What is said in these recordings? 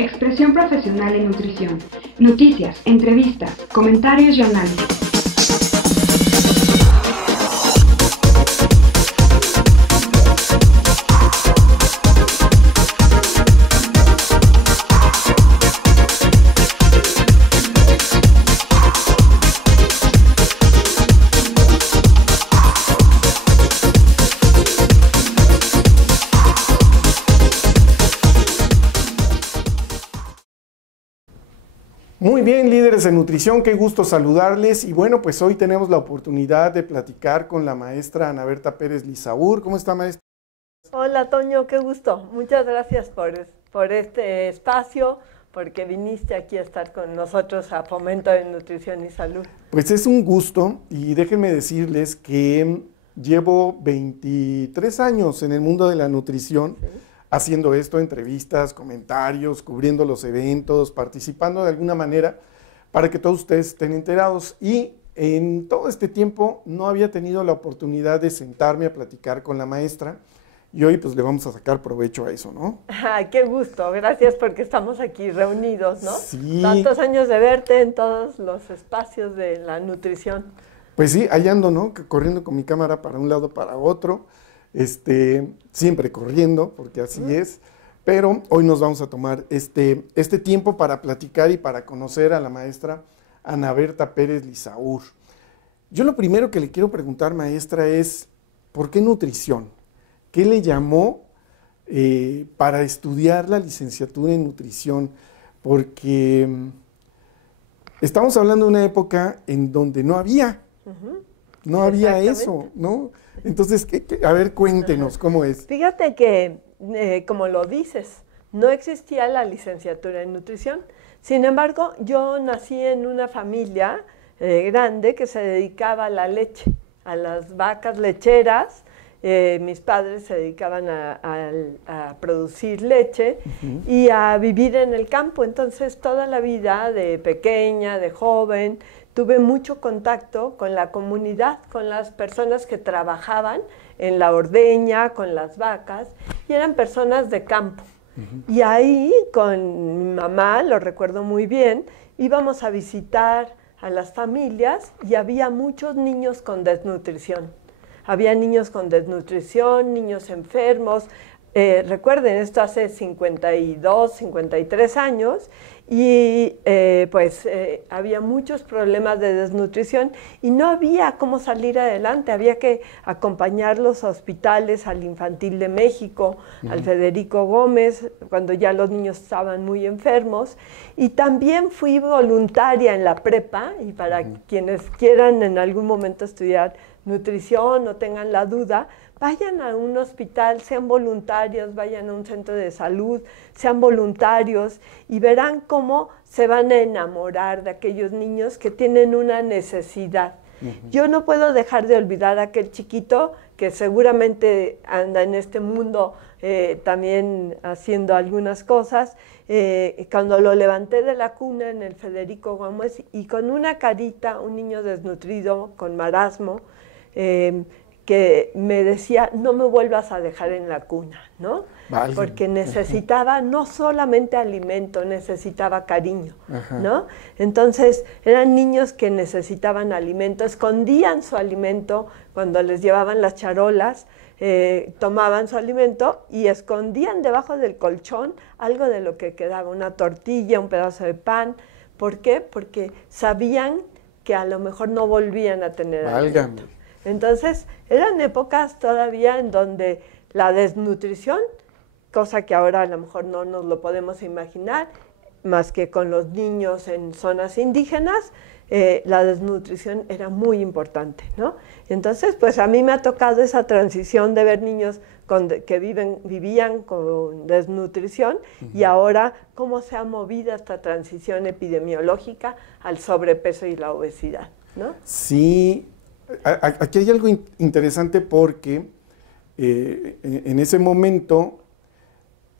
Expresión profesional en nutrición. Noticias, entrevistas, comentarios y análisis. Muy bien, líderes de nutrición, qué gusto saludarles. Y bueno, pues hoy tenemos la oportunidad de platicar con la maestra Ana Berta Pérez Lisaur. ¿Cómo está, maestra? Hola, Toño, qué gusto. Muchas gracias por este espacio, porque viniste aquí a estar con nosotros a Fomento de Nutrición y Salud. Pues es un gusto y déjenme decirles que llevo 23 años en el mundo de la nutrición. ¿Sí? Haciendo esto, entrevistas, comentarios, cubriendo los eventos, participando de alguna manera para que todos ustedes estén enterados. Y en todo este tiempo no había tenido la oportunidad de sentarme a platicar con la maestra y hoy pues le vamos a sacar provecho a eso, ¿no? ¡Qué gusto! Gracias porque estamos aquí reunidos, ¿no? Sí. Tantos años de verte en todos los espacios de la nutrición. Pues sí, ahí ando, ¿no? Corriendo con mi cámara para un lado, para otro. Siempre corriendo, porque así es, pero hoy nos vamos a tomar este tiempo para platicar y para conocer a la maestra Ana Berta Pérez Lisaur. Yo lo primero que le quiero preguntar, maestra, es ¿por qué nutrición? ¿Qué le llamó para estudiar la licenciatura en nutrición? Porque estamos hablando de una época en donde no había, no había eso, ¿no? Entonces, a ver, cuéntenos, ¿cómo es? Fíjate que, como lo dices, no existía la licenciatura en nutrición. Sin embargo, yo nací en una familia grande que se dedicaba a la leche, a las vacas lecheras. Mis padres se dedicaban a producir leche y a vivir en el campo. Entonces, toda la vida, de pequeña, de joven, tuve mucho contacto con la comunidad, con las personas que trabajaban en la ordeña, con las vacas, y eran personas de campo. Y ahí, con mi mamá, lo recuerdo muy bien, íbamos a visitar a las familias y había muchos niños con desnutrición. Había niños con desnutrición, niños enfermos. Recuerden, esto hace 52, 53 años, y había muchos problemas de desnutrición y no había cómo salir adelante. Había que acompañarlos a hospitales, al Infantil de México, al Federico Gómez, cuando ya los niños estaban muy enfermos. Y también fui voluntaria en la prepa, y para quienes quieran en algún momento estudiar nutrición o tengan la duda, vayan a un hospital, sean voluntarios, vayan a un centro de salud, sean voluntarios y verán cómo se van a enamorar de aquellos niños que tienen una necesidad. Yo no puedo dejar de olvidar a aquel chiquito que seguramente anda en este mundo también haciendo algunas cosas, cuando lo levanté de la cuna en el Federico Gómez y con una carita, un niño desnutrido, con marasmo, que me decía, no me vuelvas a dejar en la cuna, ¿no? Vale. Porque necesitaba no solamente alimento, necesitaba cariño, ¿no? Entonces, eran niños que necesitaban alimento, escondían su alimento cuando les llevaban las charolas, tomaban su alimento y escondían debajo del colchón algo de lo que quedaba, una tortilla, un pedazo de pan. ¿Por qué? Porque sabían que a lo mejor no volvían a tener alimento. Entonces, eran épocas todavía en donde la desnutrición, cosa que ahora a lo mejor no nos lo podemos imaginar, más que con los niños en zonas indígenas, la desnutrición era muy importante, ¿no? Entonces, pues a mí me ha tocado esa transición de ver niños que vivían con desnutrición y ahora cómo se ha movido esta transición epidemiológica al sobrepeso y la obesidad, ¿no? Sí. Aquí hay algo interesante porque en ese momento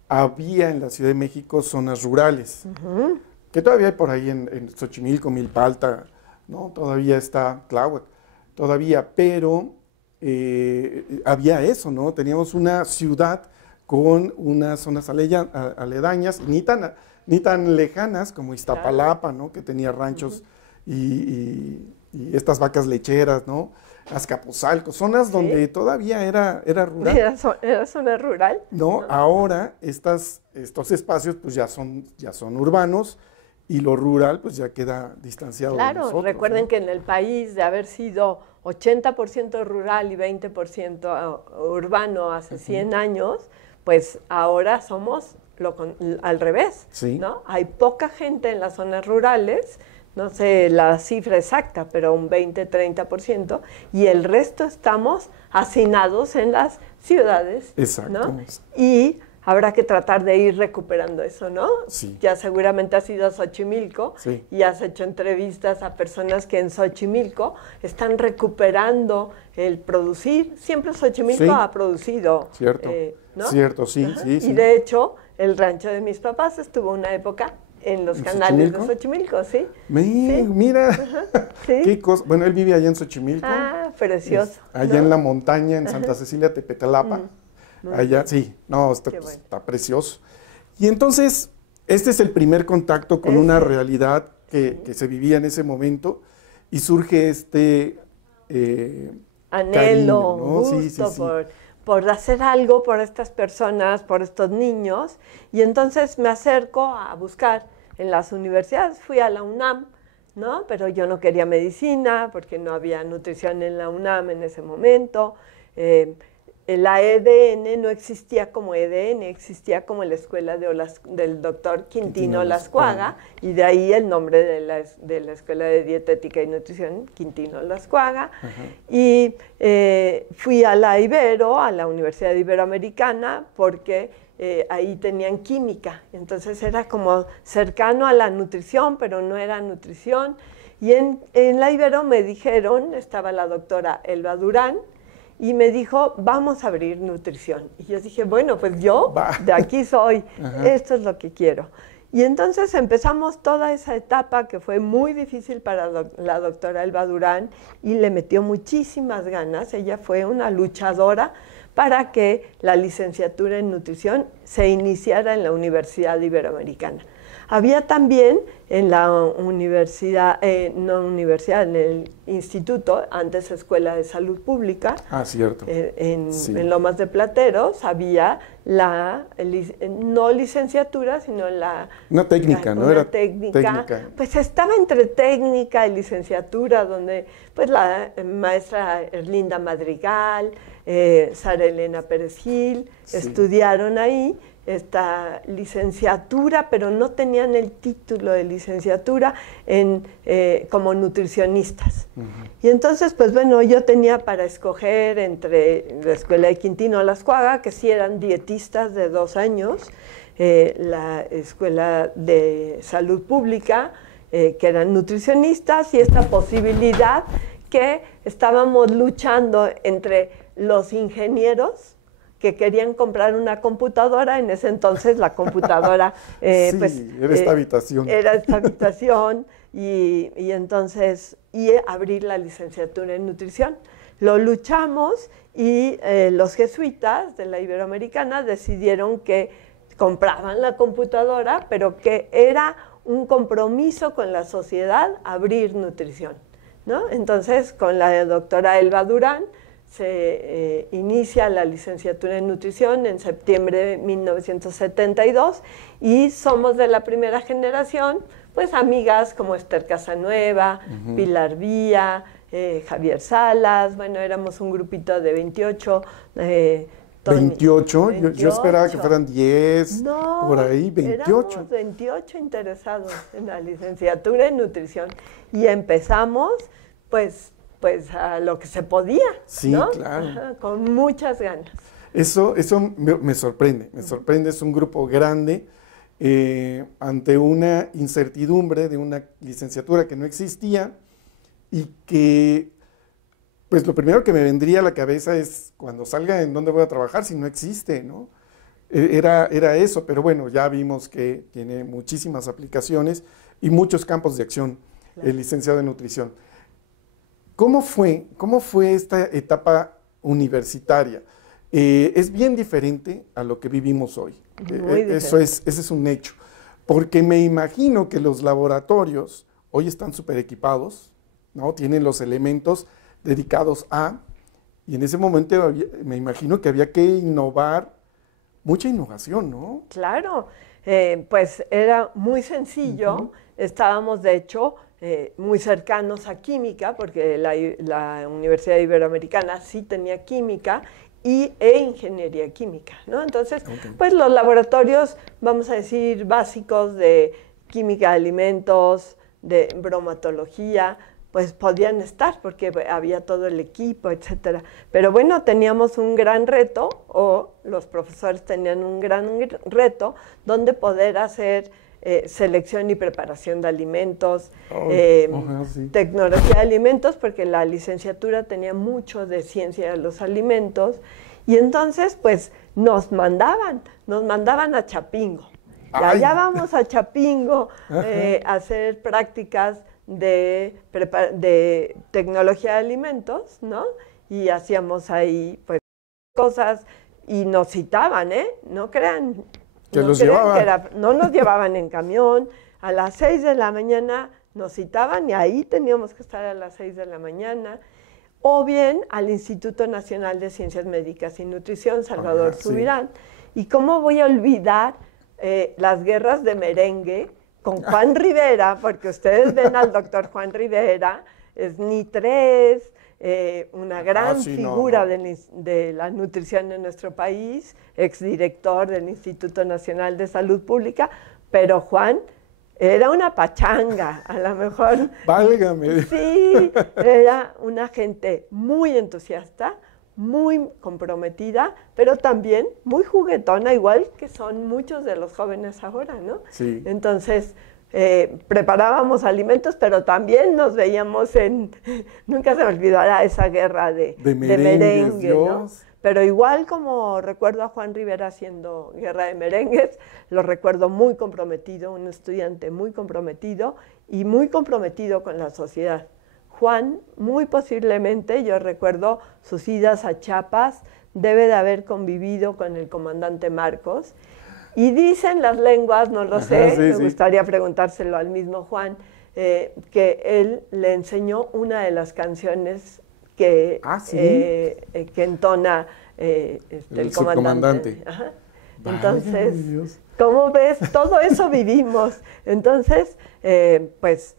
había en la Ciudad de México zonas rurales, que todavía hay por ahí en Xochimilco, Milpalta, ¿no? Todavía está Tláhuac, todavía, pero había eso, ¿no? Teníamos una ciudad con unas zonas aledañas, ni tan lejanas como Iztapalapa, ¿no? Que tenía ranchos y estas vacas lecheras, ¿no? Azcapotzalco, zonas donde todavía era rural. ¿Era zona rural? No, ahora estos espacios pues ya son urbanos y lo rural pues ya queda distanciado de nosotros. Claro, recuerden, ¿no?, que en el país, de haber sido 80% rural y 20% urbano hace 100 años, pues ahora somos al revés, sí, ¿no? Hay poca gente en las zonas rurales, no sé la cifra exacta, pero un 20-30%, y el resto estamos hacinados en las ciudades. Exacto. ¿No? Y habrá que tratar de ir recuperando eso, ¿no? Sí. Ya seguramente has ido a Xochimilco, sí, y has hecho entrevistas a personas que en Xochimilco están recuperando el producir. Siempre Xochimilco sí, ha producido. Cierto, ¿no? Cierto, sí, sí, sí. Y de hecho, el rancho de mis papás estuvo una época en los canales de Xochimilco, ¿sí? Mira, ¿sí? Qué cosa. Bueno, él vive allá en Xochimilco. Ah, precioso. Allá, ¿no?, en la montaña, en Santa Cecilia, Tepetalapa. Allá, sí, no, está precioso. Y entonces, este es el primer contacto con una realidad que se vivía en ese momento, y surge este anhelo, cariño, ¿no? gusto por hacer algo por estas personas, por estos niños, y entonces me acerco a buscar en las universidades. Fui a la UNAM, ¿no? Pero yo no quería medicina porque no había nutrición en la UNAM en ese momento. La EDN no existía como EDN, existía como la escuela del doctor Quintino Lascuaga, y de ahí el nombre de la Escuela de Dietética y Nutrición, Quintino Lascuaga. Y fui a la Ibero, a la Universidad Iberoamericana, porque ahí tenían química, entonces era como cercano a la nutrición, pero no era nutrición. Y en la Ibero me dijeron, estaba la doctora Elba Durán, y me dijo, vamos a abrir nutrición. Y yo dije, bueno, pues yo de aquí soy, esto es lo que quiero. Y entonces empezamos toda esa etapa que fue muy difícil para la doctora Elba Durán, y le metió muchísimas ganas. Ella fue una luchadora para que la licenciatura en nutrición se iniciara en la Universidad Iberoamericana. Había también en la universidad, en el instituto, antes Escuela de Salud Pública, cierto. En Lomas de Plateros, había no licenciatura, sino una técnica, ¿no? Era técnica. Pues estaba entre técnica y licenciatura, donde pues la maestra Erlinda Madrigal, Sara Elena Pérez Gil, estudiaron ahí esta licenciatura, pero no tenían el título de licenciatura como nutricionistas. Y entonces, pues bueno, yo tenía para escoger entre la Escuela de Quintino Lascuaga, que sí eran dietistas de 2 años, la Escuela de Salud Pública, que eran nutricionistas, y esta posibilidad que estábamos luchando entre los ingenieros que querían comprar una computadora. En ese entonces la computadora pues, era esta habitación. Era esta habitación, y entonces abrir la licenciatura en nutrición. Lo luchamos, y los jesuitas de la Iberoamericana decidieron que compraban la computadora, pero que era un compromiso con la sociedad abrir nutrición, ¿no? Entonces, con la doctora Elba Durán, se inicia la licenciatura en nutrición en septiembre de 1972, y somos de la primera generación, pues amigas como Esther Casanueva, Pilar Vía, Javier Salas. Bueno, éramos un grupito de 28. 28, yo esperaba que fueran 10, no, por ahí, 28. Éramos 28 interesados en la licenciatura en nutrición, y empezamos pues a lo que se podía, sí, ¿no? Claro. Con muchas ganas. Eso me sorprende, es un grupo grande ante una incertidumbre de una licenciatura que no existía, y que, pues lo primero que me vendría a la cabeza es, cuando salga, ¿en dónde voy a trabajar si no existe, no? Era eso, pero bueno, ya vimos que tiene muchísimas aplicaciones y muchos campos de acción, el licenciado en nutrición. ¿Cómo fue esta etapa universitaria? es bien diferente a lo que vivimos hoy. Muy Ese es un hecho. Porque me imagino que los laboratorios hoy están súper equipados, ¿no? Tienen los elementos dedicados a, y en ese momento me imagino que había que innovar, mucha innovación, ¿no? Claro, pues era muy sencillo, estábamos de hecho muy cercanos a química, porque la Universidad Iberoamericana sí tenía química e ingeniería química, ¿no? Entonces, pues los laboratorios, vamos a decir, básicos de química de alimentos, de bromatología, pues podían estar porque había todo el equipo, etcétera. Pero bueno, teníamos un gran reto, o los profesores tenían un gran reto, donde poder hacer selección y preparación de alimentos, sí. tecnología de alimentos, porque la licenciatura tenía mucho de ciencia de los alimentos, y entonces pues nos mandaban a Chapingo. Y allá vamos a Chapingo a hacer prácticas de tecnología de alimentos, ¿no? Y hacíamos ahí pues cosas y nos citaban, no crean. Que los llevaban. No nos llevaban en camión, a las 6 de la mañana nos citaban y ahí teníamos que estar a las 6 de la mañana, o bien al Instituto Nacional de Ciencias Médicas y Nutrición, Salvador Subirán. Sí. ¿Y cómo voy a olvidar las guerras de merengue con Juan Rivera? Porque ustedes ven al doctor Juan Rivera, es NI3, una gran figura de la nutrición en nuestro país, exdirector del Instituto Nacional de Salud Pública, pero Juan era una pachanga, a lo mejor. Válgame. Sí, era una gente muy entusiasta, muy comprometida, pero también muy juguetona, igual que son muchos de los jóvenes ahora, ¿no? Sí. Entonces, preparábamos alimentos, pero también nos veíamos nunca se me olvidará esa guerra de merengue, ¿no? Pero igual como recuerdo a Juan Rivera haciendo guerra de merengues, lo recuerdo muy comprometido, un estudiante muy comprometido y muy comprometido con la sociedad. Juan, muy posiblemente, yo recuerdo sus idas a Chiapas, debe de haber convivido con el comandante Marcos. Y dicen las lenguas, no lo sé, me gustaría preguntárselo al mismo Juan, que él le enseñó una de las canciones que entona el comandante. Ajá. Entonces, ¿cómo ves? Todo eso vivimos. Entonces, pues,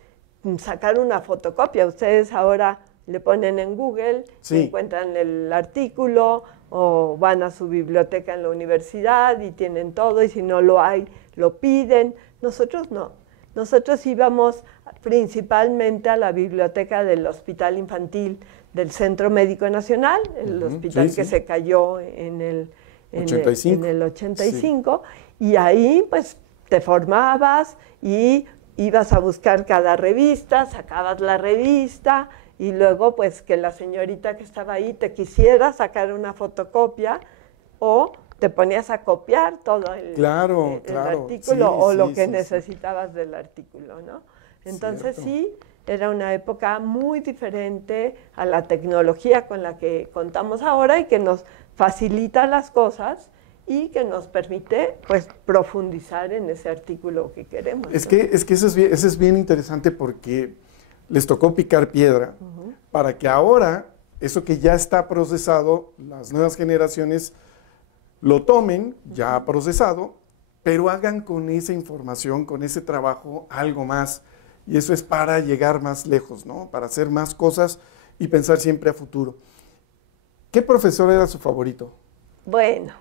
sacar una fotocopia. Ustedes ahora le ponen en Google, encuentran el artículo, o van a su biblioteca en la universidad y tienen todo, y si no lo hay, lo piden. Nosotros no. Nosotros íbamos principalmente a la biblioteca del Hospital Infantil del Centro Médico Nacional, el hospital que se cayó en el 85, y ahí pues te formabas y ibas a buscar cada revista, sacabas la revista, y luego pues que la señorita que estaba ahí te quisiera sacar una fotocopia, o te ponías a copiar todo el artículo, o lo que necesitabas del artículo, ¿no? Entonces era una época muy diferente a la tecnología con la que contamos ahora, y que nos facilita las cosas y que nos permite pues profundizar en ese artículo que queremos. Es que eso es bien interesante, porque les tocó picar piedra para que ahora eso que ya está procesado, las nuevas generaciones lo tomen ya procesado, pero hagan con esa información, con ese trabajo, algo más. Y eso es para llegar más lejos, ¿no? Para hacer más cosas y pensar siempre a futuro. ¿Qué profesor era su favorito? Bueno,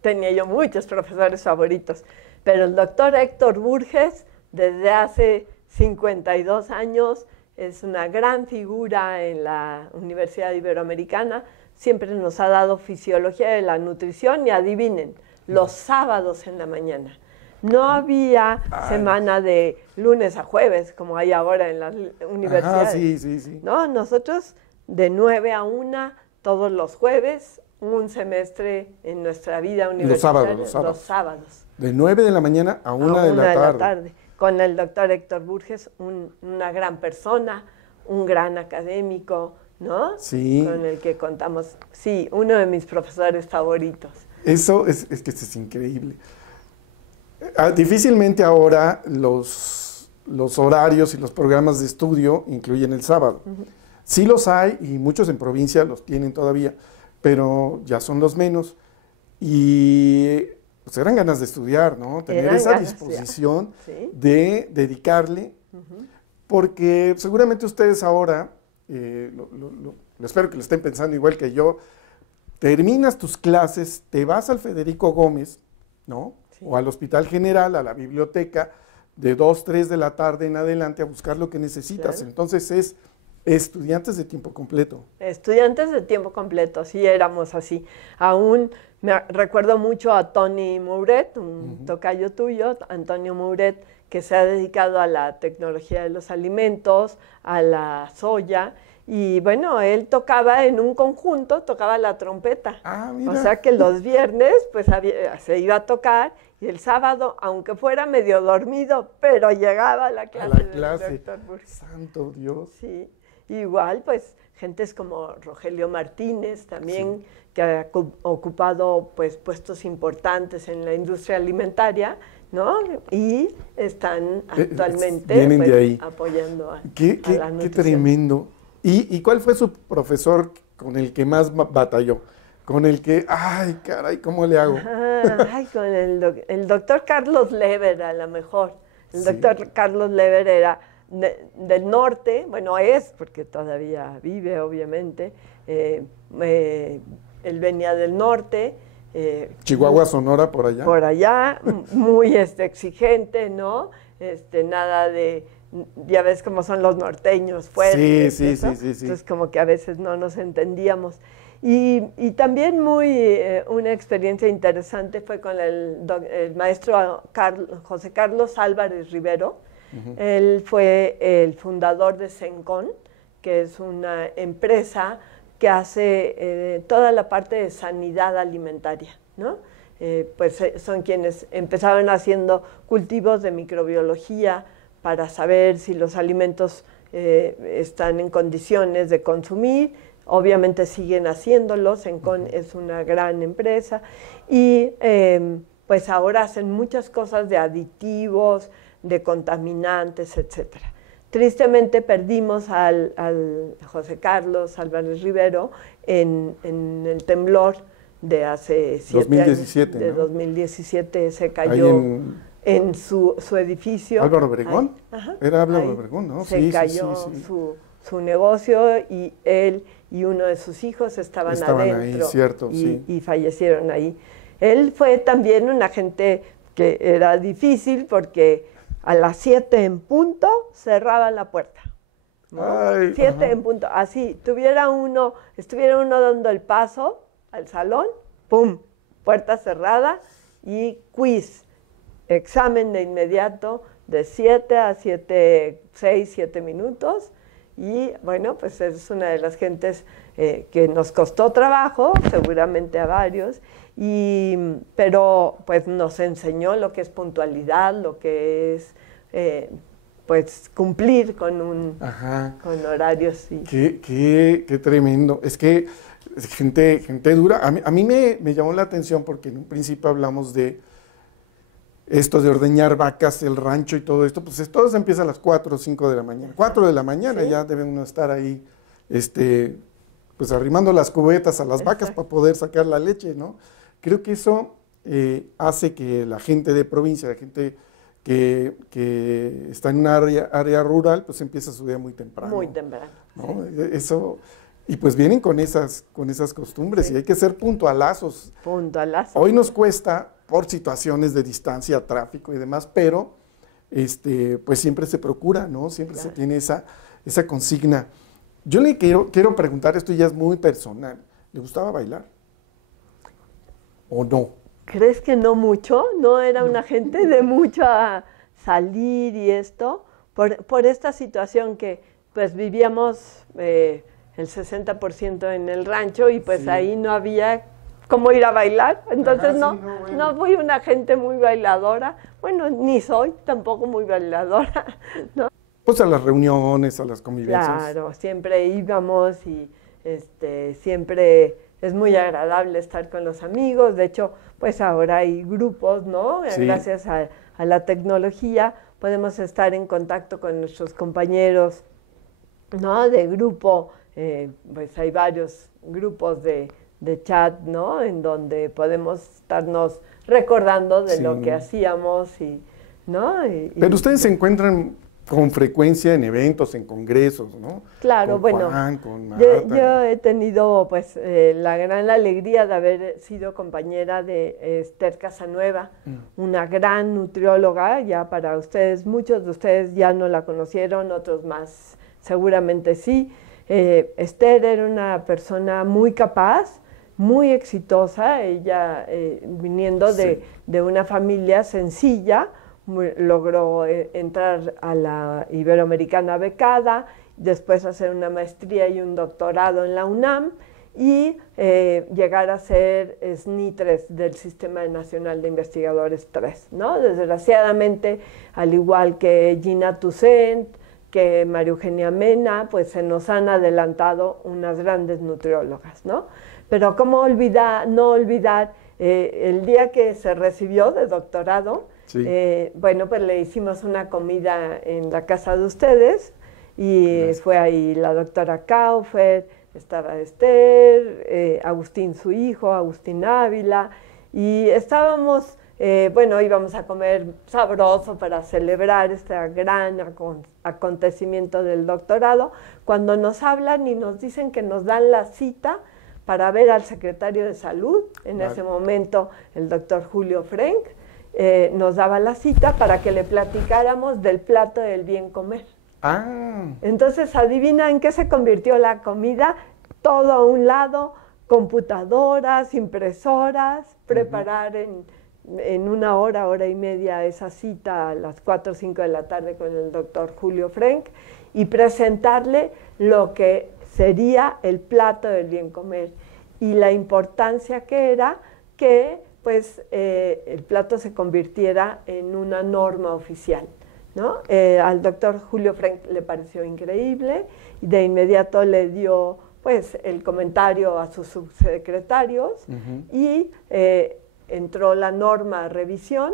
tenía yo muchos profesores favoritos, pero el doctor Héctor Burges, desde hace 52 años, es una gran figura en la Universidad Iberoamericana. Siempre nos ha dado fisiología de la nutrición, y adivinen, los sábados en la mañana. No había semana de lunes a jueves, como hay ahora en las universidades. No, nosotros de 9 a 1, todos los jueves, un semestre en nuestra vida universitaria. Los sábados. De 9 de la mañana a 1 de la tarde. Con el doctor Héctor Burges, una gran persona, un gran académico, ¿no? Sí. Con el que contamos. Sí, uno de mis profesores favoritos. Eso es que esto es increíble. Difícilmente ahora los horarios y los programas de estudio incluyen el sábado. Sí los hay y muchos en provincia los tienen todavía, pero ya son los menos. Y pues eran ganas de estudiar, ¿no? Tener esa disposición de dedicarle, porque seguramente ustedes ahora, espero que lo estén pensando igual que yo, terminas tus clases, te vas al Federico Gómez, ¿no? Sí. O al Hospital General, a la biblioteca, de 2, 3 de la tarde en adelante a buscar lo que necesitas. Claro. Entonces es estudiantes de tiempo completo. Estudiantes de tiempo completo, sí éramos así. Aún recuerdo mucho a Tony Mouret, un tocayo tuyo, Antonio Mouret, que se ha dedicado a la tecnología de los alimentos, a la soya. Y bueno, él tocaba en un conjunto, tocaba la trompeta. Ah, mira. O sea que los viernes pues se iba a tocar y el sábado, aunque fuera medio dormido, pero llegaba a la clase. Del Dr. Burke. Santo Dios. Sí, igual pues gentes como Rogelio Martínez también, que ha ocupado pues puestos importantes en la industria alimentaria, ¿no? Y están actualmente pues, de ahí. apoyando a la nutrición. Qué tremendo. ¿Y cuál fue su profesor con el que más batalló? Con el que, ay, caray, ¿cómo le hago? Con el doctor Carlos Lever, a lo mejor. El doctor Carlos Lever era del norte, bueno, es, porque todavía vive, obviamente. Él venía del norte. Chihuahua, Sonora, por allá. Por allá, muy exigente, ¿no? Nada de... Ya ves cómo son los norteños fuertes. Sí. Entonces como que a veces no nos entendíamos. Y también una experiencia interesante fue con el maestro José Carlos Álvarez Rivero. Él fue el fundador de Cencon, que es una empresa que hace toda la parte de sanidad alimentaria, ¿no? Pues son quienes empezaron haciendo cultivos de microbiología, para saber si los alimentos están en condiciones de consumir. Obviamente siguen haciéndolo, Cencon es una gran empresa y pues ahora hacen muchas cosas de aditivos, de contaminantes, etc. Tristemente perdimos al José Carlos Álvarez Rivero en el temblor de hace 2017, años. De ¿no? 2017 se cayó en su edificio. ¿Álvaro Obregón? Era Álvaro Obregón, ¿no? Se cayó su negocio y él y uno de sus hijos estaban adentro. Ahí, cierto, y fallecieron ahí. Él fue también una gente que era difícil porque a las 7 en punto cerraban la puerta, ¿no? 7 en punto. Así, estuviera uno dando el paso al salón, ¡pum! Puerta cerrada y quiz. Examen de inmediato de 7 a 6, 7 minutos. Y bueno, pues es una de las gentes que nos costó trabajo, seguramente a varios, pero pues nos enseñó lo que es puntualidad, lo que es pues cumplir con horarios. Qué tremendo. Es que gente dura. A mí me llamó la atención porque en un principio hablamos de esto de ordeñar vacas, el rancho y todo esto, pues todo se empieza a las 4 o 5 de la mañana. 4 de la mañana ya debe uno estar ahí, pues arrimando las cubetas a las vacas para poder sacar la leche, ¿no? Creo que eso hace que la gente de provincia, la gente que está en un área rural, pues empieza su día muy temprano. Muy temprano. ¿No? Eso, y pues vienen con esas costumbres y hay que ser puntualazos. Hoy nos cuesta por situaciones de distancia, tráfico y demás, pero pues siempre se procura, ¿no? Siempre se tiene esa consigna. Yo le quiero preguntar, esto ya es muy personal, ¿le gustaba bailar? ¿O no? ¿Crees que no mucho? ¿No era una gente de mucha salir y esto? Por esta situación que pues vivíamos el 60% en el rancho y pues ahí no había cómo ir a bailar, entonces no fui una gente muy bailadora, bueno, ni soy tampoco muy bailadora, ¿no? pues a las reuniones, a las convivencias. Claro, siempre íbamos y siempre es muy agradable estar con los amigos. De hecho, pues ahora hay grupos, ¿no? Sí. Gracias a la tecnología podemos estar en contacto con nuestros compañeros, ¿no? De grupo, pues hay varios grupos de chat, ¿no? En donde podemos estarnos recordando de lo que hacíamos, ¿no? Pero ustedes se encuentran con frecuencia en eventos, en congresos, ¿no? Claro, con bueno, Juan, con Marta. yo he tenido pues la gran alegría de haber sido compañera de Esther Casanueva, una gran nutrióloga. Ya para ustedes, muchos de ustedes ya no la conocieron, otros más seguramente sí. Esther era una persona muy capaz, muy exitosa. Ella viniendo de una familia sencilla, logró entrar a la Iberoamericana becada, después hacer una maestría y un doctorado en la UNAM y llegar a ser SNI 3 del Sistema Nacional de Investigadores 3, ¿no? Desgraciadamente, al igual que Gina Toussaint, que María Eugenia Mena, pues se nos han adelantado unas grandes nutriólogas, ¿no? Pero cómo no olvidar el día que se recibió de doctorado. Sí. Bueno, pues le hicimos una comida en la casa de ustedes y Gracias. fue ahí la doctora Kaufer, estaba Esther, Agustín su hijo, Agustín Ávila, y estábamos, bueno, íbamos a comer sabroso para celebrar este gran acontecimiento del doctorado, cuando nos hablan y nos dicen que nos dan la cita para ver al secretario de Salud, en ese momento el doctor Julio Frenk, nos daba la cita para que le platicáramos del plato del bien comer. Entonces, adivina en qué se convirtió la comida. Todo a un lado, computadoras, impresoras, preparar en una hora y media esa cita a las 4 o 5 de la tarde con el doctor Julio Frenk y presentarle lo que sería el plato del bien comer y la importancia que era que pues el plato se convirtiera en una norma oficial, ¿no? Al doctor Julio Frenk le pareció increíble y de inmediato le dio pues el comentario a sus subsecretarios y entró la norma a revisión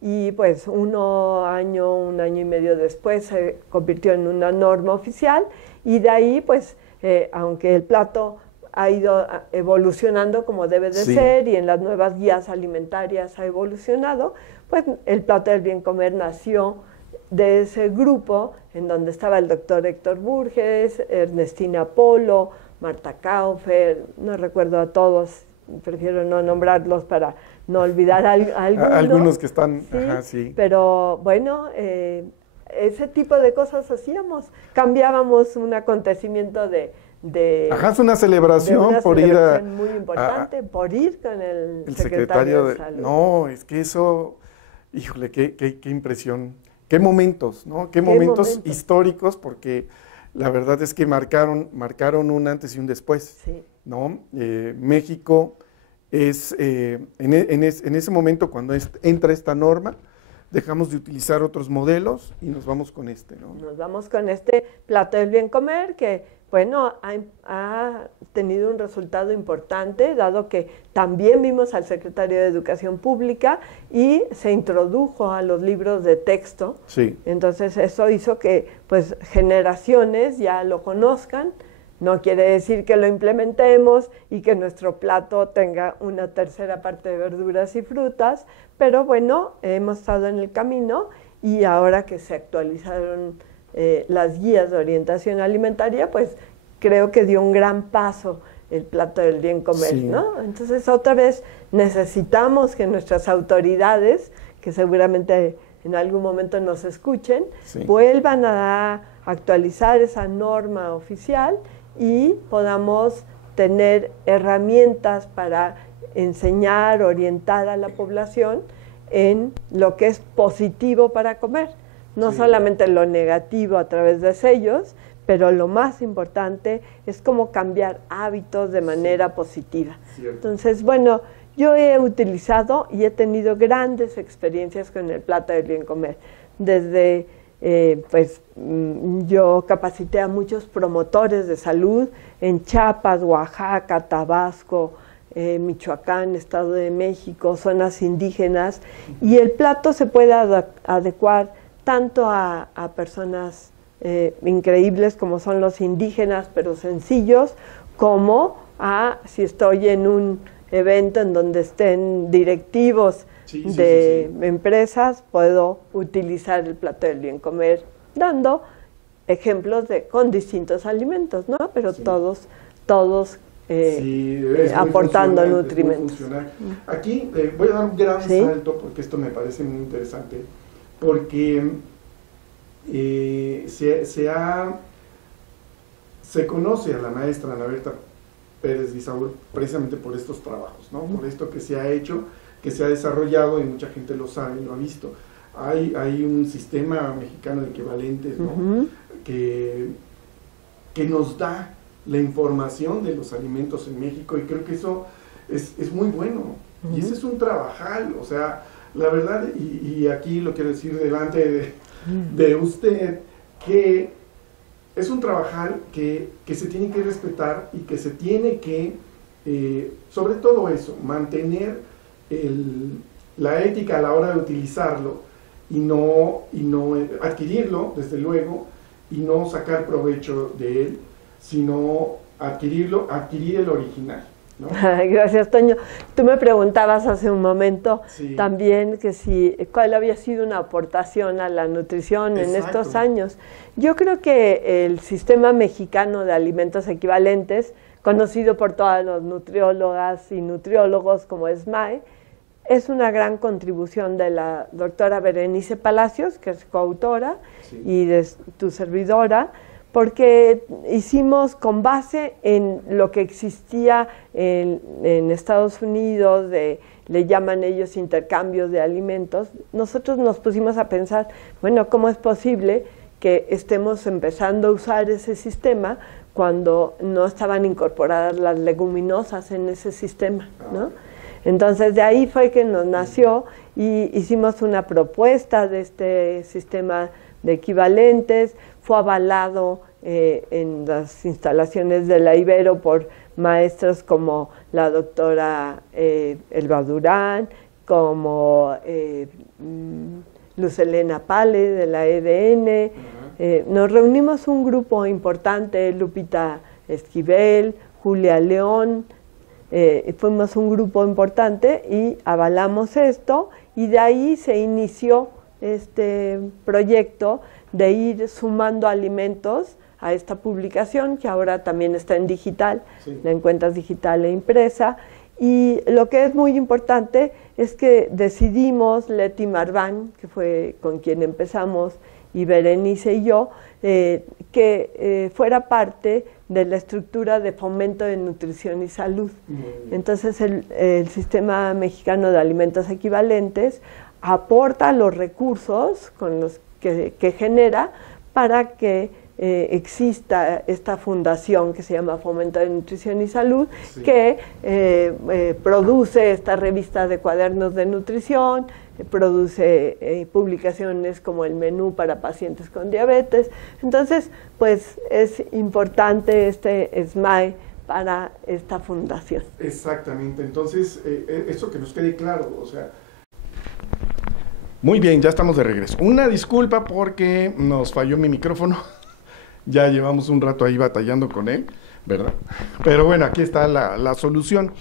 y pues un año y medio después se convirtió en una norma oficial y de ahí pues aunque el plato ha ido evolucionando como debe de ser y en las nuevas guías alimentarias ha evolucionado, pues el plato del bien comer nació de ese grupo en donde estaba el doctor Héctor Burges, Ernestina Polo, Marta Kaufer, no recuerdo a todos, prefiero no nombrarlos para no olvidar a algunos. Algunos que están, sí. Pero bueno, ese tipo de cosas hacíamos, cambiábamos un acontecimiento es una celebración por ir muy importante, por ir con el secretario de Salud. No, es que eso, híjole, qué impresión, qué momentos, ¿no? Qué momentos históricos, porque la verdad es que marcaron un antes y un después, ¿no? México es, en ese momento cuando entra esta norma, dejamos de utilizar otros modelos y nos vamos con ¿no? Nos vamos con este plato del bien comer que, bueno, ha tenido un resultado importante, dado que también vimos al secretario de Educación Pública y se introdujo a los libros de texto. Sí. Entonces eso hizo que pues generaciones ya lo conozcan. No quiere decir que lo implementemos y que nuestro plato tenga una tercera parte de verduras y frutas, pero bueno, hemos estado en el camino y ahora que se actualizaron las guías de orientación alimentaria, pues creo que dio un gran paso el plato del bien comer, ¿no? Entonces otra vez necesitamos que nuestras autoridades, que seguramente en algún momento nos escuchen, vuelvan a actualizar esa norma oficial y podamos tener herramientas para enseñar, orientar a la población en lo que es positivo para comer. No solamente lo negativo a través de sellos, pero lo más importante es cómo cambiar hábitos de manera positiva. Entonces, bueno, yo he utilizado y he tenido grandes experiencias con el plato del bien comer. Desde yo capacité a muchos promotores de salud en Chiapas, Oaxaca, Tabasco, Michoacán, Estado de México, zonas indígenas, y el plato se puede adecuar tanto a personas increíbles como son los indígenas, pero sencillos, como a si estoy en un evento en donde estén directivos de empresas, puedo utilizar el plato del bien comer, dando ejemplos con distintos alimentos, ¿no? Pero todos aportando nutrimentos. Aquí voy a dar un gran salto, porque esto me parece muy interesante, porque se conoce a la maestra Ana Berta Pérez Visaúl precisamente por estos trabajos, ¿no? Por esto que se ha hecho, que se ha desarrollado, y mucha gente lo sabe y lo ha visto. Hay un sistema mexicano de equivalentes, ¿no? que nos da la información de los alimentos en México, y creo que eso es muy bueno. Y ese es un trabajal, o sea, la verdad, y aquí lo quiero decir delante de usted, que es un trabajal que se tiene que respetar y que se tiene que, sobre todo eso, mantener la ética a la hora de utilizarlo, y no adquirirlo, desde luego, y no sacar provecho de él, sino adquirir el original, ¿no? Gracias, Toño. Tú me preguntabas hace un momento también que cuál había sido una aportación a la nutrición en estos años. Yo creo que el Sistema Mexicano de Alimentos Equivalentes, conocido por todas las nutriólogas y nutriólogos como SMAE, es una gran contribución de la doctora Berenice Palacios, que es coautora, y de tu servidora, porque hicimos con base en lo que existía en Estados Unidos, le llaman ellos intercambios de alimentos. Nosotros nos pusimos a pensar, bueno, ¿cómo es posible que estemos empezando a usar ese sistema cuando no estaban incorporadas las leguminosas en ese sistema, ¿no? Entonces de ahí fue que nos nació y hicimos una propuesta de este sistema de equivalentes. Fue avalado en las instalaciones de la Ibero por maestros como la doctora Elba Durán, como Luz Elena Pale de la EDN. Nos reunimos un grupo importante, Lupita Esquivel, Julia León, fuimos un grupo importante y avalamos esto, y de ahí se inició este proyecto de ir sumando alimentos a esta publicación, que ahora también está en digital, la encuentras digital e impresa. Y lo que es muy importante es que decidimos, Leti Marván, que fue con quien empezamos, y Berenice y yo, que fuera parte de la estructura de fomento de nutrición y salud. Entonces el Sistema Mexicano de Alimentos Equivalentes aporta los recursos con los que genera para que exista esta fundación que se llama Fomento de Nutrición y Salud, que produce esta revista de cuadernos de nutrición, produce publicaciones como el menú para pacientes con diabetes. Entonces, pues es importante este SMAE para esta fundación. Exactamente, entonces eso que nos quede claro, o sea. Muy bien, ya estamos de regreso. Una disculpa porque nos falló mi micrófono. Ya llevamos un rato ahí batallando con él, ¿verdad? Pero bueno, aquí está la solución.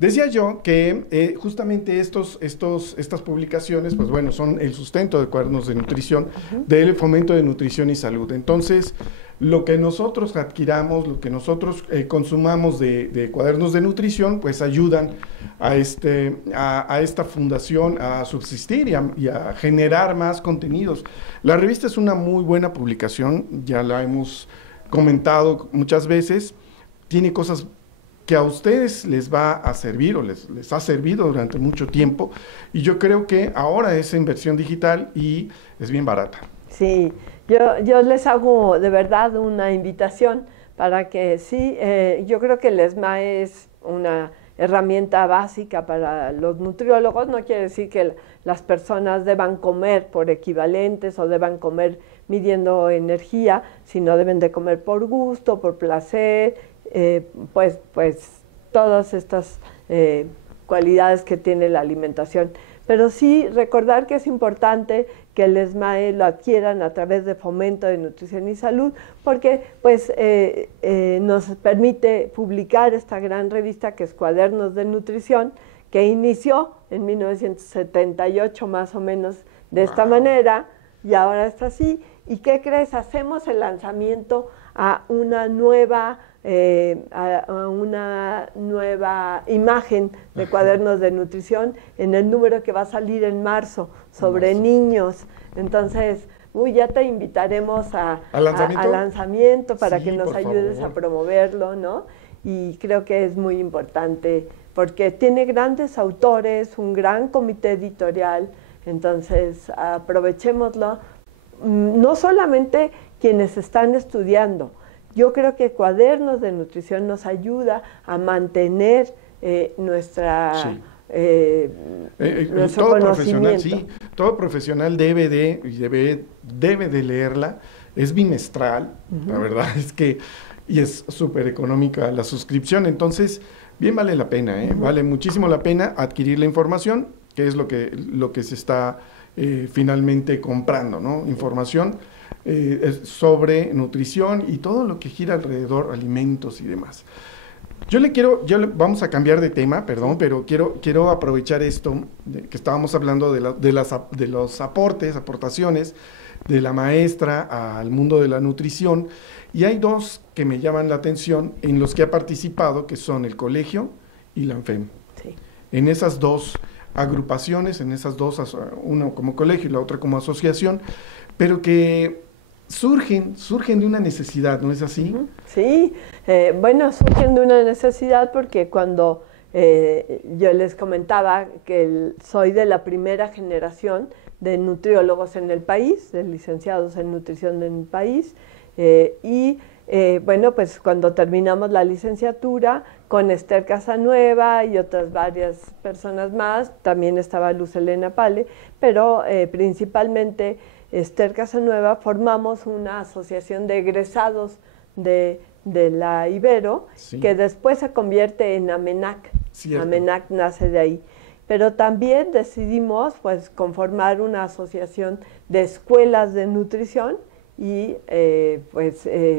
Decía yo que justamente estas publicaciones, pues bueno, son el sustento de cuadernos de nutrición del Fomento de Nutrición y Salud. Entonces, lo que nosotros adquiramos, lo que nosotros consumamos de cuadernos de nutrición, pues ayudan a esta fundación a subsistir y a generar más contenidos. La revista es una muy buena publicación, ya la hemos comentado muchas veces, tiene cosas que a ustedes les va a servir o les ha servido durante mucho tiempo, y yo creo que ahora es en versión digital y es bien barata. Sí, yo les hago de verdad una invitación para que yo creo que el SMAE es una herramienta básica para los nutriólogos. No quiere decir que las personas deban comer por equivalentes o deban comer midiendo energía, sino deben de comer por gusto, por placer, pues todas estas cualidades que tiene la alimentación. Pero sí recordar que es importante que el ESMAE lo adquieran a través de Fomento de Nutrición y Salud, porque pues nos permite publicar esta gran revista que es Cuadernos de Nutrición, que inició en 1978 más o menos de esta manera, y ahora está así. ¿Y qué crees? Hacemos el lanzamiento a una nueva imagen de Cuadernos de Nutrición en el número que va a salir en marzo sobre niños. Entonces, ya te invitaremos ¿al lanzamiento para que nos ayudes a promoverlo, ¿no? Y creo que es muy importante porque tiene grandes autores, un gran comité editorial, entonces aprovechémoslo. No solamente quienes están estudiando, yo creo que Cuadernos de Nutrición nos ayuda a mantener nuestro todo profesional, sí, todo profesional debe de leerla, es bimestral, la verdad es que, y es súper económica la suscripción, entonces bien vale la pena, vale muchísimo la pena adquirir la información, que es lo que se está finalmente comprando, ¿no? Información sobre nutrición y todo lo que gira alrededor, alimentos y demás. Vamos a cambiar de tema, perdón, pero quiero aprovechar esto, que estábamos hablando de los aportaciones de la maestra al mundo de la nutrición, y hay dos que me llaman la atención en los que ha participado, que son el colegio y la ANFEM. Sí. En esas dos agrupaciones, en esas dos, uno como colegio y la otra como asociación, pero que surgen de una necesidad, ¿no es así? Sí, surgen de una necesidad porque cuando yo les comentaba que soy de la primera generación de nutriólogos en el país, de licenciados en nutrición en el país, pues cuando terminamos la licenciatura con Esther Casanueva y otras varias personas más, también estaba Luz Helena Pale, pero principalmente Esther Casanueva, formamos una asociación de egresados de la Ibero, sí, que después se convierte en AMENAC. Cierto. AMENAC nace de ahí. Pero también decidimos pues conformar una asociación de escuelas de nutrición y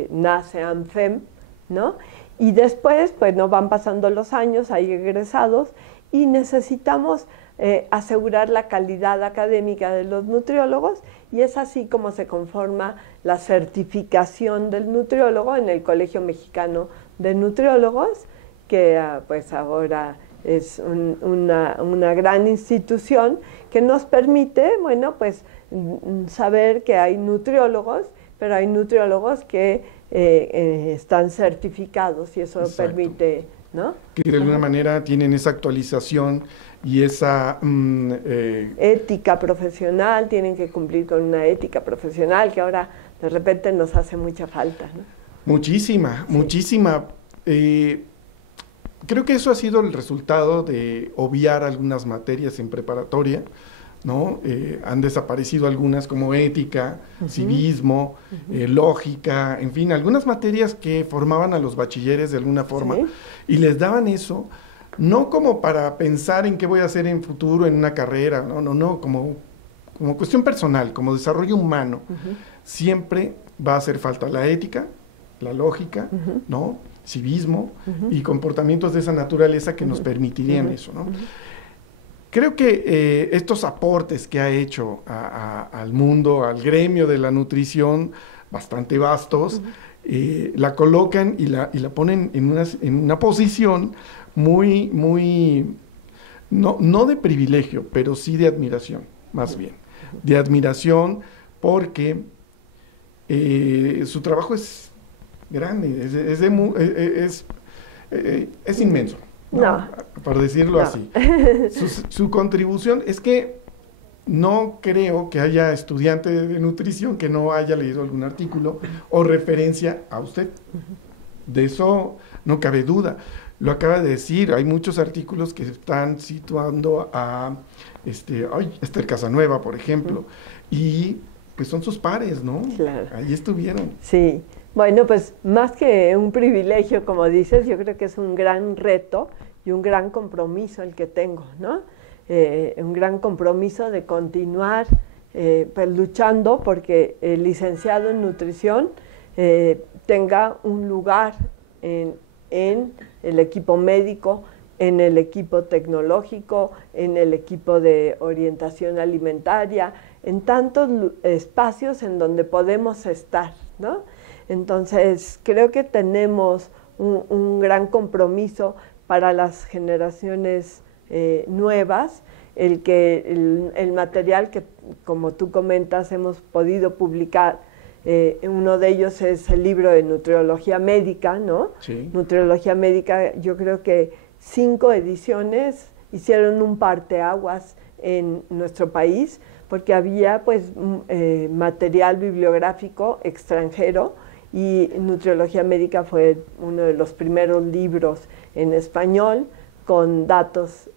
nace ANFEM, ¿no? Y después pues nos van pasando los años, hay egresados y necesitamos asegurar la calidad académica de los nutriólogos, y es así como se conforma la certificación del nutriólogo en el Colegio Mexicano de Nutriólogos, que pues ahora es una gran institución que nos permite, saber que hay nutriólogos, pero hay nutriólogos que están certificados y eso permite, ¿no? Que de alguna manera tienen esa actualización y esa ética profesional, tienen que cumplir con una ética profesional que ahora de repente nos hace mucha falta, ¿no? Muchísima. Creo que eso ha sido el resultado de obviar algunas materias en preparatoria, ¿no? Han desaparecido algunas como ética, civismo, lógica, en fin, algunas materias que formaban a los bachilleres de alguna forma, ¿sí? Y les daban eso, no como para pensar en qué voy a hacer en futuro, en una carrera, no, como cuestión personal, como desarrollo humano. Siempre va a hacer falta la ética, la lógica, ¿no? Civismo y comportamientos de esa naturaleza que nos permitirían eso, ¿no? Creo que estos aportes que ha hecho al mundo, al gremio de la nutrición, bastante vastos, la colocan y la ponen en una posición muy, no de privilegio, pero sí de admiración, más bien. De admiración porque su trabajo es grande, es inmenso. No, para decirlo así. Su contribución es que no creo que haya estudiante de nutrición que no haya leído algún artículo o referencia a usted. de eso no cabe duda. Lo acaba de decir, hay muchos artículos que están situando a Esther Casanueva, por ejemplo, y pues son sus pares, ¿no? Claro. Ahí estuvieron. Sí, bueno, pues más que un privilegio, como dices, yo creo que es un gran reto y un gran compromiso el que tengo, ¿no? Un gran compromiso de continuar pues, luchando porque el licenciado en nutrición tenga un lugar en el equipo médico, en el equipo tecnológico, en el equipo de orientación alimentaria, en tantos espacios en donde podemos estar, ¿no? Entonces, creo que tenemos un gran compromiso para las generaciones nuevas, el material que, como tú comentas, hemos podido publicar. Uno de ellos es el libro de nutriología médica, ¿no? Sí. Nutriología médica, yo creo que 5 ediciones hicieron un parteaguas en nuestro país, porque había pues material bibliográfico extranjero y nutriología médica fue uno de los primeros libros en español con datos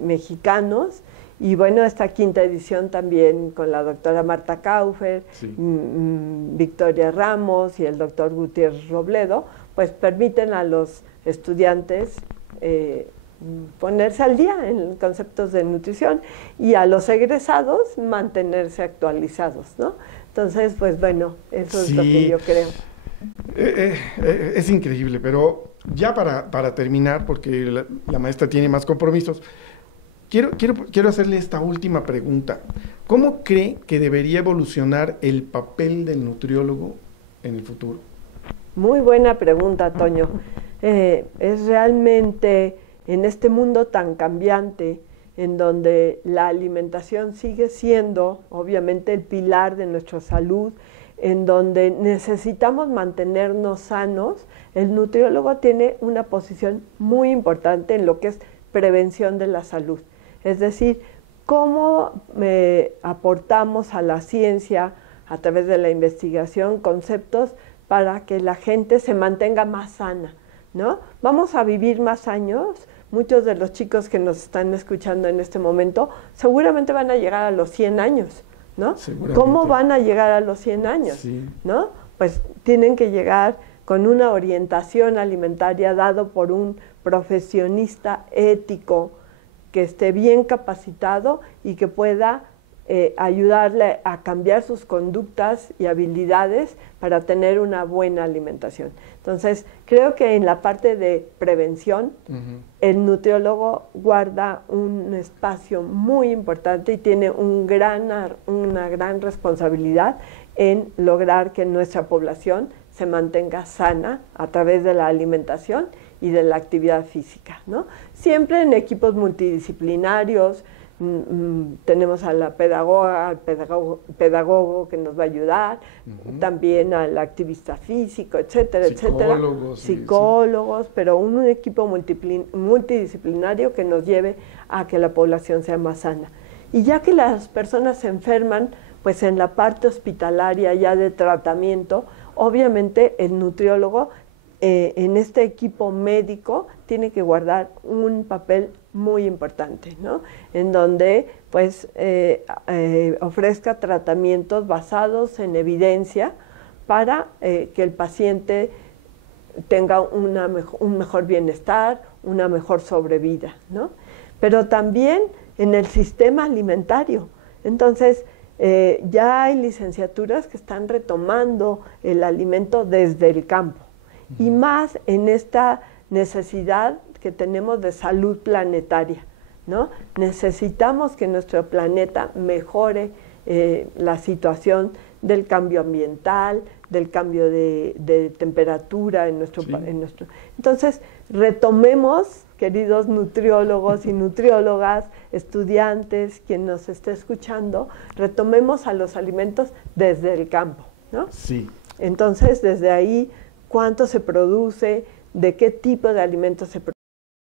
mexicanos. Y bueno, esta 5ª edición también con la doctora Marta Kaufer, Sí. Victoria Ramos y el doctor Gutiérrez Robledo, pues permiten a los estudiantes ponerse al día en conceptos de nutrición y a los egresados mantenerse actualizados, ¿no? Entonces, pues bueno, eso es lo que yo creo. Es increíble, pero ya para terminar, porque la maestra tiene más compromisos, quiero hacerle esta última pregunta. ¿Cómo cree que debería evolucionar el papel del nutriólogo en el futuro? Muy buena pregunta, Toño. Es realmente en este mundo tan cambiante, en donde la alimentación sigue siendo, obviamente, el pilar de nuestra salud, en donde necesitamos mantenernos sanos, el nutriólogo tiene una posición muy importante en lo que es prevención de la salud. Es decir, cómo aportamos a la ciencia, a través de la investigación, conceptos para que la gente se mantenga más sana, ¿no? Vamos a vivir más años. Muchos de los chicos que nos están escuchando en este momento seguramente van a llegar a los 100 años, ¿no? ¿Cómo van a llegar a los 100 años? Sí. ¿No? Pues tienen que llegar con una orientación alimentaria dado por un profesionista ético que esté bien capacitado y que pueda ayudarle a cambiar sus conductas y habilidades para tener una buena alimentación. Entonces, creo que en la parte de prevención, el nutriólogo guarda un espacio muy importante y tiene una gran responsabilidad en lograr que nuestra población se mantenga sana a través de la alimentación y de la actividad física, ¿no? Siempre en equipos multidisciplinarios. Tenemos a la pedagoga, al pedagogo que nos va a ayudar, también al activista físico, etcétera, psicólogos, pero un equipo multidisciplinario que nos lleve a que la población sea más sana. Y ya que las personas se enferman, pues en la parte hospitalaria ya de tratamiento, obviamente el nutriólogo en este equipo médico tiene que guardar un papel muy importante, ¿no? En donde pues ofrezca tratamientos basados en evidencia para que el paciente tenga un mejor bienestar, una mejor sobrevida, ¿no? Pero también en el sistema alimentario. Entonces, ya hay licenciaturas que están retomando el alimento desde el campo, y más en esta necesidad que tenemos de salud planetaria, ¿no? Necesitamos que nuestro planeta mejore la situación del cambio ambiental, del cambio de temperatura en nuestro... Entonces, retomemos, queridos nutriólogos y nutriólogas, estudiantes, quien nos esté escuchando, retomemos a los alimentos desde el campo, ¿no? Sí. Entonces, desde ahí, ¿cuánto se produce? ¿De qué tipo de alimentos se produce?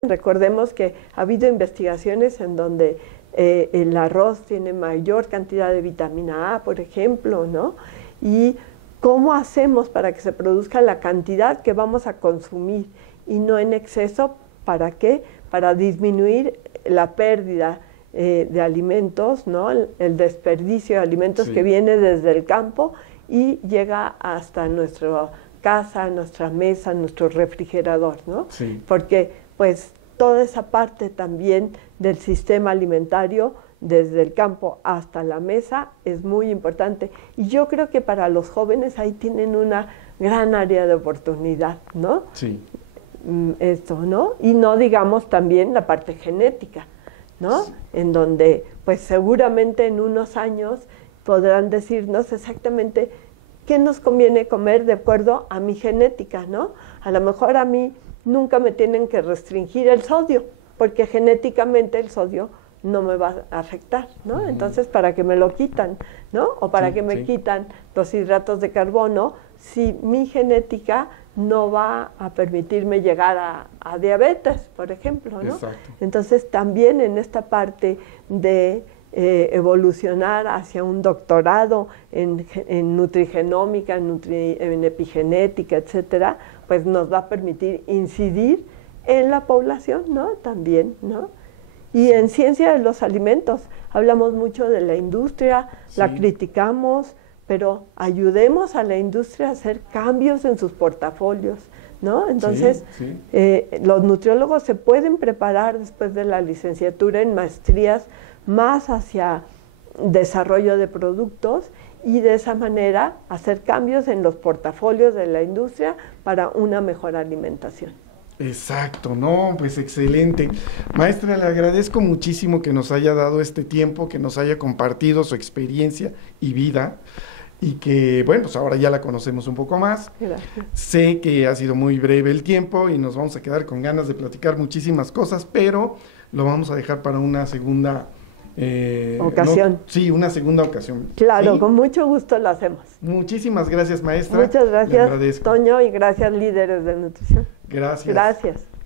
Recordemos que ha habido investigaciones en donde el arroz tiene mayor cantidad de vitamina A, por ejemplo, ¿no? Y ¿cómo hacemos para que se produzca la cantidad que vamos a consumir y no en exceso? ¿Para qué? Para disminuir la pérdida de alimentos, ¿no? El desperdicio de alimentos que viene desde el campo y llega hasta nuestra casa, nuestra mesa, nuestro refrigerador, ¿no? Sí. Porque pues toda esa parte también del sistema alimentario, desde el campo hasta la mesa, es muy importante. Y yo creo que para los jóvenes ahí tienen una gran área de oportunidad, ¿no? Sí. Esto, ¿no? Y no digamos también la parte genética, ¿no? Sí. En donde, pues seguramente en unos años podrán decirnos exactamente qué nos conviene comer de acuerdo a mi genética, ¿no? A lo mejor a mí nunca me tienen que restringir el sodio, porque genéticamente el sodio no me va a afectar, ¿no? Entonces, ¿para qué me lo quitan, no? O ¿para qué me quitan los hidratos de carbono si mi genética no va a permitirme llegar a diabetes, por ejemplo, ¿no? Exacto. Entonces, también en esta parte de evolucionar hacia un doctorado en nutrigenómica, en epigenética, etcétera, pues nos va a permitir incidir en la población, ¿no? También, ¿no? Y en ciencia de los alimentos, hablamos mucho de la industria, la criticamos, pero ayudemos a la industria a hacer cambios en sus portafolios, ¿no? Entonces, los nutriólogos se pueden preparar después de la licenciatura en maestrías más hacia desarrollo de productos y de esa manera hacer cambios en los portafolios de la industria para una mejor alimentación. Exacto, no, pues excelente. Maestra, le agradezco muchísimo que nos haya dado este tiempo, que nos haya compartido su experiencia y vida, y que, bueno, pues ahora ya la conocemos un poco más. Gracias. Sé que ha sido muy breve el tiempo y nos vamos a quedar con ganas de platicar muchísimas cosas, pero lo vamos a dejar para una segunda ocasión. Sí, una segunda ocasión. Claro, ¿sí? Con mucho gusto lo hacemos. Muchísimas gracias, maestra. Muchas gracias, Toño, y gracias, líderes de nutrición. Gracias. Gracias.